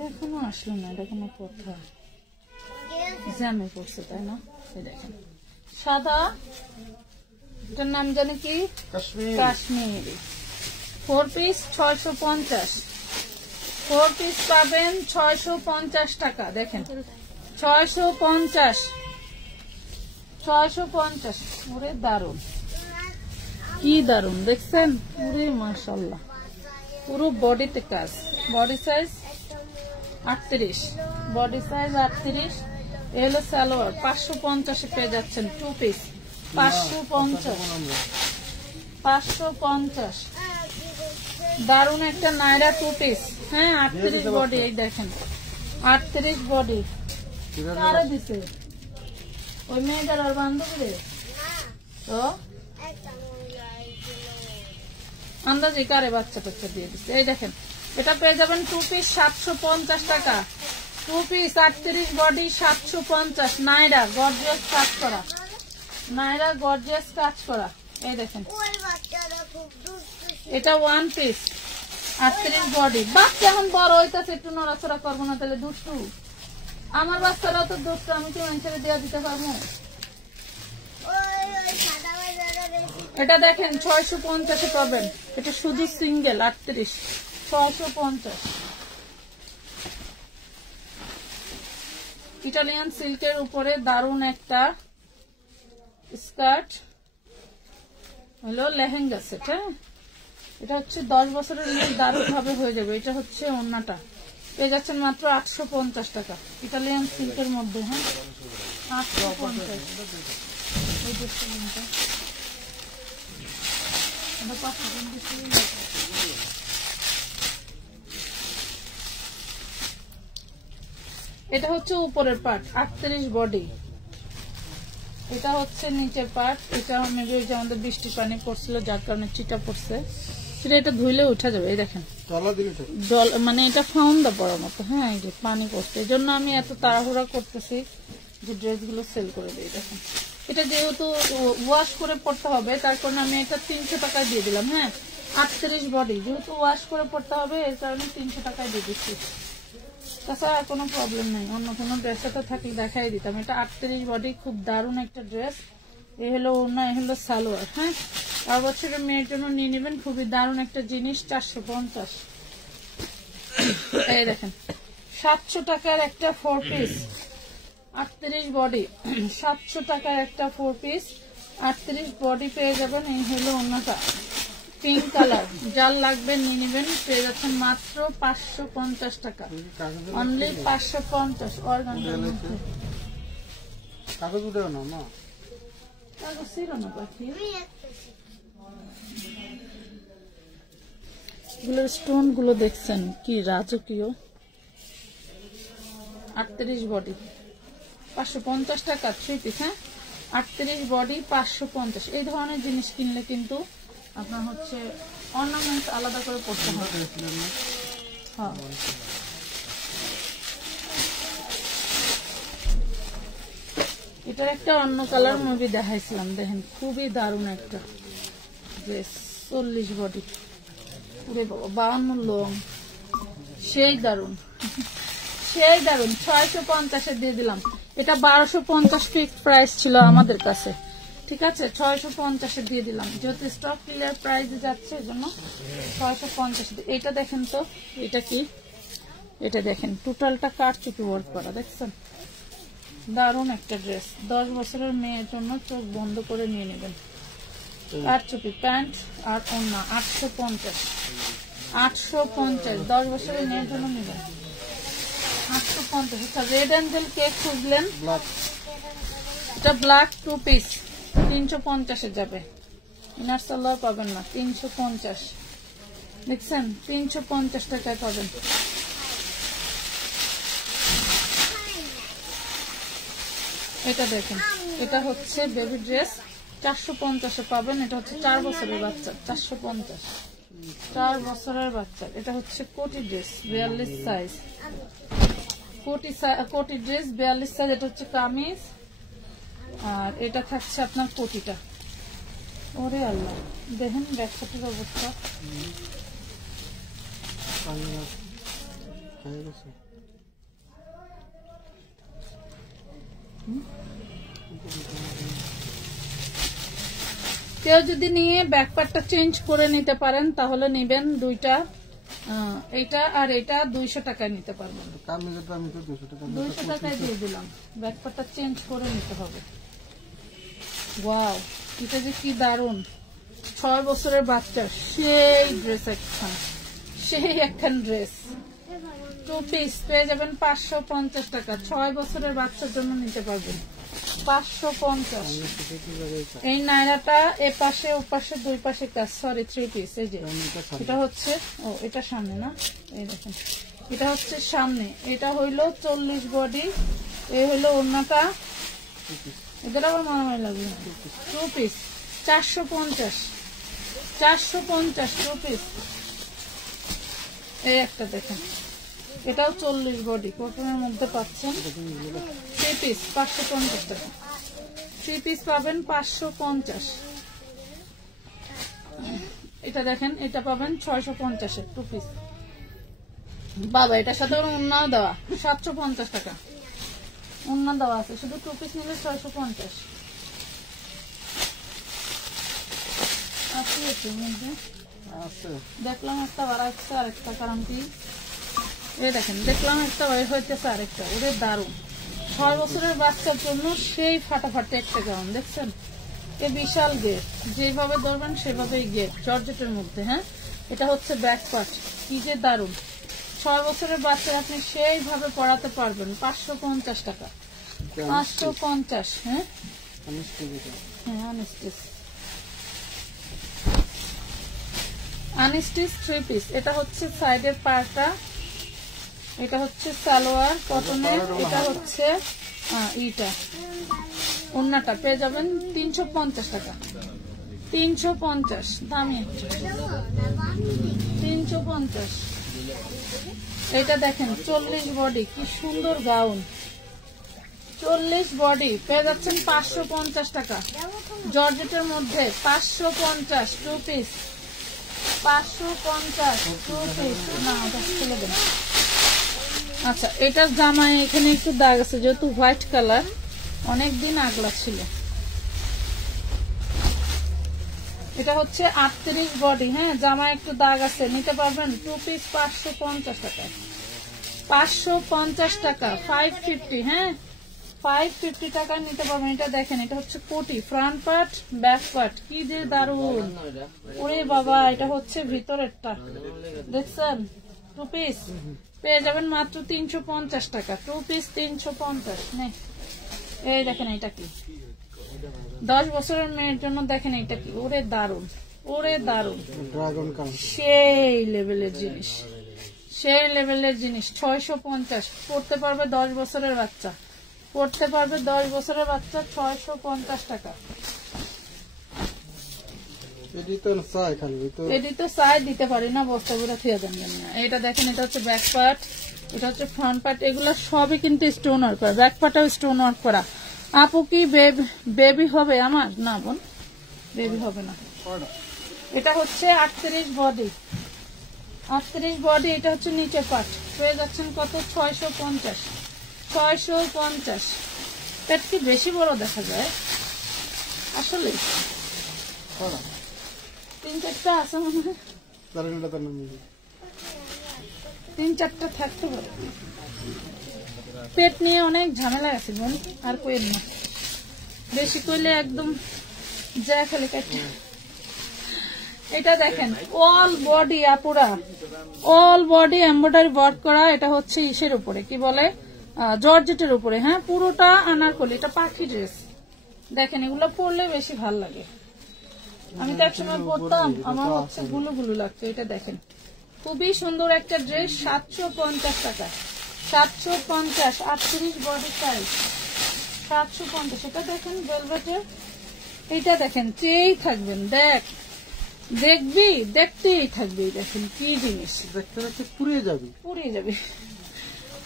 এখনো আসলো না, এটা কোনো কথা জ্যামে পড়ছে তাই না। এই দেখেন সাদা, এটার নাম জানে কি কাশ্মীরি। 4 পিস 650, 4 পিস পাবেন 650 টাকা। দেখেন 650, 650। ওরে দারুন, কি দারুন দেখছেন, পুরো মাশাআল্লাহ পুরো বডিতে কাজ। Body size 38, body size 38। এ হলো সালোয়ার 550 এ পেয়ে যাচ্ছেন 2 পিস 550, 550। দারুন একটা নাইরা 2 পিস, হ্যাঁ 38 বডি। এই দেখেন 38 বডি। কারে দিছে ওই মেয়েটার আর বান্ধবীরে তো আন্দাজে কারে বাচ্চা টাচ্চা দিয়ে দিচ্ছে। এই দেখেন এটা পেয়ে যাবেন 2 পিস 750 টাকা, 2 পিস 38 বডি 750। নাইরা গর্জিয়াস কাজ করা, নাইরা গর্জিয়াস কাজ করা। এই দেখেন এটা 1 পিস 38 বডি। বাচ্চা এখন বড় হইতাছে, একটু নড়াচড়া করবো না তাহলে দুষ্টু। আমার বাচ্চারাও তো দুষ্টু, আমি কি মানুষের দেওয়া দিতে পারবো? এটা দেখেন 650 পাবেন, এটা শুধু সিঙ্গেল 38 650। ইটালিয়ান সিল্কের উপরে দারুন একটা স্কার্ট হলো লেহেঙ্গা সেট। হ্যাঁ এটা হচ্ছে 10 বছরের মেয়ে, দারুণ ভাবে হয়ে যাবে। এটা হচ্ছে ওড়নাটা, পেয়ে যাচ্ছেন মাত্র 850 টাকা ইটালিয়ান সিল্কের মধ্যে। হ্যাঁ 850। এটা হচ্ছে উপরের পার্ট 38 বডি, এটা হচ্ছে নিচের পার্ট। এটা আমাদের বৃষ্টি পানি পড়ছিল যার কারণে চিটা পড়ছে, সেটা এটা ধুইলে উঠা যাবে। এই দেখেন জল মানে এটা ফাউন্ডা পড়ার মতো। হ্যাঁ এই যে পানি পড়ছে, এই জন্য আমি এত তাড়াহুড়া করতেছি যে ড্রেসগুলো সেল করে দিই। দেখেন এটা যেহেতু ওয়াশ করে পড়তে হবে তার কারণে আমি এটা 300 টাকায় দিয়ে দিলাম। হ্যাঁ 38 বডি, যেহেতু ওয়াশ করে পড়তে হবে এর কারণে 300 টাকায় দিয়ে দিচ্ছি। তাছাড়া কোনো প্রবলেম নেই, অন্য কোনো ড্রেসটা থাকলে দেখাই দিতাম। এটা 38 বডি, খুব দারুণ একটা ড্রেস। এই হলো ওড়না, এই হলো সালোয়ার। হ্যাঁ 4 বছরের মেয়ের জন্য নিয়ে নেবেন, খুবই দারুণ একটা জিনিস। 450। এই দেখেন 700 টাকার একটা 4 পিস 38 বডি, 700 টাকার একটা 4 পিস 38 বডি পেয়ে যাবেন। এই হলো ওড়নাটা, পিঙ্ক কালার। যার লাগবে নিয়ে নেবেন, পেয়ে যাচ্ছেন মাত্র 550 টাকা, অনলি 550। অর্গানজার মধ্যে কাগজ উঠেও না মা, কাগজ ছিল না পাখি। এগুলোর স্টোন গুলো দেখছেন কি রাজকীয়। 38 বডি 550 টাকা 3 পিস। হ্যাঁ 38 বডি 550। এই ধরনের জিনিস কিনলে কিন্তু আপনার হচ্ছে অর্নামেন্ট আলাদা করে পড়তে হবে। হ্যাঁ এটার একটা অন্য কালার মুভি দেখাইছিলাম, দেখেন খুবই দারুণ একটা ড্রেস। 40 বডি, পুরে 52 লং, সেই দারুণ সেই দারুণ। 650 দিয়ে দিলাম। এটা 1250 ফিক্সড প্রাইস ছিল আমাদের কাছে, ঠিক আছে। 650 দিয়ে দিলাম, যেহেতু স্টক ক্লিয়ার প্রাইসে যাচ্ছে এজন্য 650। এটা দেখেন তো, এটা কি? এটা দেখেন টোটালটা কারচুপি ওয়ার্ক করা, দেখছেন? দারুণ একটা ড্রেস, 10 বছরের মেয়ের জন্য চোখ বন্ধ করে নিয়ে নেবেন। কারচুপি প্যান্ট আর ওড়না 850 850। 10 বছরের মেয়ের জন্য নেবেন 850। আচ্ছা রেড অ্যাঞ্জেল কেক খুঁজলেন, এটা ব্ল্যাক 2 পিস 350 যাবে। ইনার সালোয়ার পাবেন না, 350। দেখছেন 350 টাকায় পাবেন। এটা দেখেন, এটা হচ্ছে বেবি ড্রেস 450 পাবেন। এটা হচ্ছে 4 বছরের বাচ্চা, 450 4 বছরের বাচ্চা। এটা হচ্ছে কোটি ড্রেস 42 সাইজ, কোটি ড্রেস 42 সাইজ। এটা হচ্ছে কামিজ, আর এটা থাকছে আপনার কোটিটা। ওরে আল্লাহ, দেখেন ব্যাগটার অবস্থা। কেউ যদি নিয়ে ব্যাকপার্টটা চেঞ্জ করে নিতে পারেন তাহলে নেবেন দুইটা, এইটা আর এটা 200 টাকায় নিতে পারবেন। 200 টাকায় দিয়ে দিলাম, ব্যাকপার্টটা চেঞ্জ করে নিতে হবে। ওয়াও, এটা যে কি দারুন। 6 বছরের বাচ্চা, সেই ড্রেস একখান, সেই একখান ড্রেস। 2 পিস পেয়ে যাবেন 550 টাকা। 6 বছরের বাচ্চার জন্য নিতে পারবেন 550। এই নাইরাটা এ পাশে ও পাশে 2 পাশে কাজ, সরি 3 পিস। এই যে এটা হচ্ছে, ও এটা সামনে না, এই দেখেন এটা হচ্ছে সামনে। এটা হইলো 40 বডি, এই হইলো ওড়নাটা। এদের আবার মারামারি লাগবে। 2 পিস 450 450 2 পিস। এই একটা দেখেন, এটাও 40 বডি, কটনের মধ্যে পাচ্ছেন। 3 পিস 550 টাকা। 3 পিস পাবেন 550। এটা দেখেন, এটা পাবেন 650 এর 2 পিস। বাবা এটার সাথে ওন্নাও দেওয়া, 750 টাকা ওন্না দেওয়া আছে। শুধু 2 পিস নিলে 650 আছে। দেখলাম একটা বাড়াচ্ছে আরেকটা, কারণ কি এই দেখেন, দেখলাম একটা বাইর হইতেছে আরেকটা। ওদের দারুণ, 6 বছরের বাচ্চার জন্য সেই ফাটাফাটি একটা গাউন দেখছেন। এ বিশাল গেট, যেভাবে ধরবেন সেভাবেই গেট, জর্জেটের মধ্যে। হ্যাঁ, এটা হচ্ছে ব্যাক পার্ট, কি যে দারুণ। 6 বছরের বাচ্চা আপনি সেইভাবে পড়াতে পারবেন। 550 টাকা, 550। হ্যাঁ হ্যাঁ, আনস্টিচ 3 পিস। এটা হচ্ছে সাইডের পার্টটা, এটা হচ্ছে সালোয়ার কটনের, এটা হচ্ছে ইটা ওন্নাটা। পেয়ে যাবেন 350 টাকা, 350 দামি, 350। এটা দেখেন 40 বডি, কি সুন্দর গাউন, 40 বডি পেয়ে যাচ্ছেন 550 টাকা। জর্জেটের মধ্যে 550 2 পিস, 550 2 পিস। না ওটা ফেলে দেন। আচ্ছা, এটার জামায় এখানে একটু দাগ আছে, যেহেতু হোয়াইট কালার, অনেকদিন আগলা ছিল। এটা হচ্ছে 38 বডি। হ্যাঁ, জামায় একটু দাগ আছে, নিতে পারবেন 2 পিস 550 টাকা, 550 টাকা, 550। হ্যাঁ, 550 টাকা নিতে পারবেন। এটা দেখেন, এটা হচ্ছে কোটি, ফ্রন্ট পার্ট ব্যাক পার্ট, কি যে দারুন। ওরে বাবা, এটা হচ্ছে ভিতরেরটা দেখছেন। 2 পিস পেয়ে যাবেন মাত্র 350 টাকা, 2 পিস 350। নেই, এই দেখেন এটা কি, 10 বছরের মেয়ের জন্য দেখেন এটা কি। ওরে দারুন, ওরে দারুন, সেই লেভেলের জিনিস, সেই লেভেলের জিনিস। 650 পড়তে পারবে 10 বছরের বাচ্চা, পড়তে পারবে 10 বছরের বাচ্চা, 650 টাকা। এটি তো চাই দিতে পারি না, বস্তা করে থিয়ে দেন না। এটা দেখেন, এটা হচ্ছে ব্যাক পার্ট, এটা হচ্ছে ফ্রন্ট পার্ট। এগুলো সবই কিন্তু স্টোন ওয়ার্ক করা, ব্যাক পার্টও স্টোন ওয়ার্ক করা। আপু কি বেবি হবে আমার? না বোন, বেবি হবে না। এটা হচ্ছে 38 বডি, 38 বডি। এটা হচ্ছে নিচের পার্ট, পেয়ে যাচ্ছেন কত? 650, 650। পেট কি বেশি বড় দেখা যায় আসলে? 3-4টা আছে মনে হয়, 3-4টা থাকতে পারে। পেট নিয়ে অনেক ঝামেলা আছে বোন, আর কইেন না, বেশি কইলে একদম যা খেলে কাটে। এটা দেখেন, অল বডি আপুরা, অল বডি এমব্রয়ডারি ওয়ার্ক করা। এটা হচ্ছে ইসের উপরে, কি বলে, জর্জেটের উপরে। হ্যাঁ, পুরোটা আনারকলি, এটা পাখি ড্রেস। দেখেন, এগুলো পরলে বেশি ভাল লাগে। আমি তো একসময় পরতাম, আমার হচ্ছে গুলো গুলো লাগতো। এটা দেখেন, খুবই সুন্দর একটা ড্রেস, 750 টাকা, 750। 38 বডি সাইজ, 750। এটা দেখেন ভেলভেটের, এটা দেখেন, চেয়েই থাকবেন। দেখবি, দেখতেই থাকবি। দেখেন কি জিনিস, দেখতে দেখতে পুড়িয়ে যাবে, পুড়িয়ে যাবে।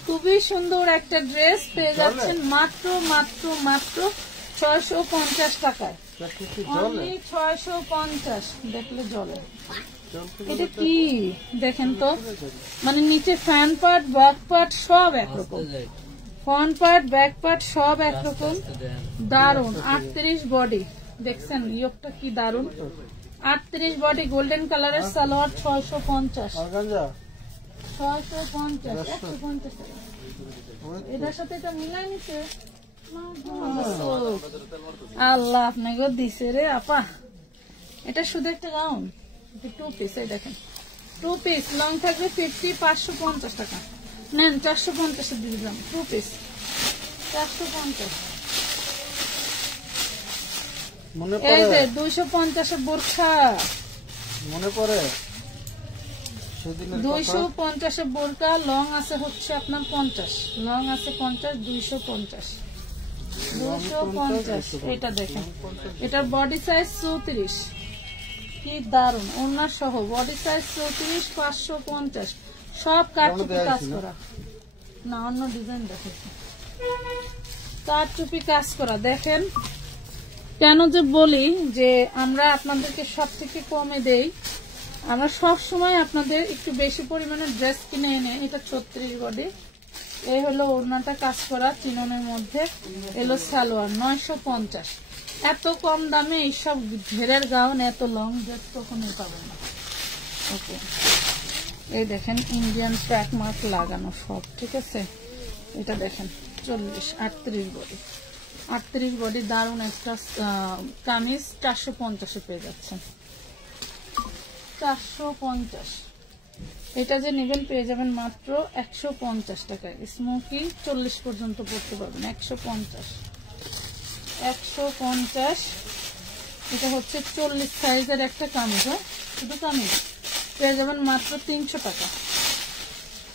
খুবই সুন্দর একটা ড্রেস পেয়ে যাচ্ছেন মাত্র মাত্র মাত্র 650 টাকায়, 650। দেখলে জলে, এটা কি দেখেন তো, মানে নিচে ফ্যান পার্ট ব্যাক পার্ট সব একরকম, ফ্রন্ট পার্ট ব্যাক পার্ট সব একরকম। দারুন। 38 বডি, দেখছেন ইয়োগটা কি দারুন। 38 বডি, গোল্ডেন কালারের সালোয়ার, 650, 650, 150 টাকা। এটার সাথে এটা মিলাই নিচ্ছে। আল্লাহ আপনাকে দিছে রে আপা। এটা শুধু একটা গাউন, 2 পিস। এই দেখেন, 2 পিস, লং থাকবে 50, 550 টাকা। নেন, 450 দিয়ে দিলাম, 2 পিস 450। এই যে 250 বোরখা, মনে পড়ে 250 বোরকা। লং আছে হচ্ছে আপনার 50, লং আছে 50, 250, 250। এটা দেখেন, এটার বডি সাইজ 34, কি দারুন, ওনার সহ বডি সাইজ 34, 550, সব কাটচুপি কাজ করা। না অন্য ডিজাইন দেখেছি, কাটচুপি কাজ করা। দেখেন কেন যে বলি যে আমরা আপনাদেরকে সব থেকে কমে দেই, আমরা সব সময় আপনাদের একটু বেশি পরিমাণে ড্রেস কিনে এনে। এটা 36 বডি, এই হলো ওড়নাটা কাজ করা চিননের মধ্যে, এলো সালোয়ার 950। এত কম দামে এইসব ঘেরের গাউন, এত লং ড্রেস কখনোই পাবেন না। ওকে, এই দেখেন ইন্ডিয়ান ট্র্যাক মার্ক লাগানো সব, ঠিক আছে। এটা দেখেন 40, 38 বডি, 38 বডি দারুন একটা কামিজ 450 পেয়ে যাচ্ছেন, 450। এটা যে নেবেন পেয়ে যাবেন মাত্র 150 টাকায়। স্মোকি 40 পর্যন্ত পড়তে পারবেন, 150, 150। এটা হচ্ছে 40 সাইজের একটা কামিজ, শুধু কামিজ পেয়ে যাবেন মাত্র 300 টাকা।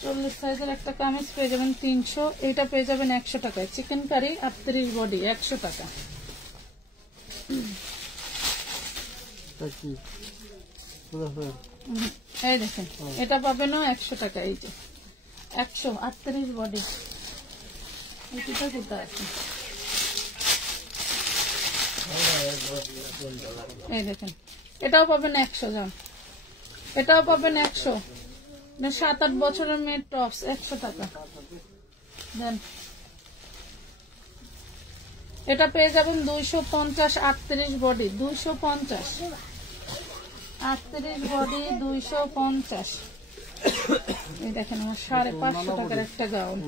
40 সাইজের একটা কামিজ পেয়ে যাবেন 300, এটা পেয়ে যাবেন 100 টাকায়। চিকেন কারি 38 বডি 100 টাকা। এই দেখেন এটা পাবেন 100 টাকা। এই যে 138 বডি, এটা কোথায় আছে? এই দেখেন এটাও পাবেন 100 জান, এটাও পাবেন 100। 7-8 বছরের মেয়ের টপস 100 টাকা দেন। এটা পেয়ে যাবেন 250, 38 বডি 250, 38 বডি 250। এই দেখেন আমার 550 টাকার একটা গাউন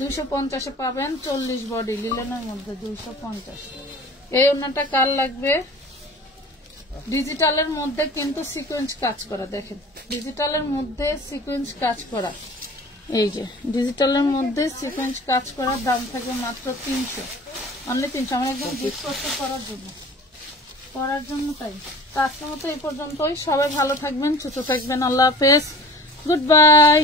250 পাবেন। 40 বডি লিলেনের মধ্যে 250। এই ওনাটা কার লাগবে? ডিজিটালের মধ্যে কিন্তু সিকোয়েন্স কাজ করা, দেখেন ডিজিটালের মধ্যে সিকোয়েন্স কাজ করা। এই যে ডিজিটালের মধ্যে সিকোয়েন্স কাজ করার দাম থাকবে মাত্র 300, অনলি 300। আমার একদম গিফট করতে করার জন্য তাই। আজকের মতো এই পর্যন্তই। সবাই ভালো থাকবেন, সুস্থ থাকবেন। আল্লাহ হাফেজ, গুড বাই।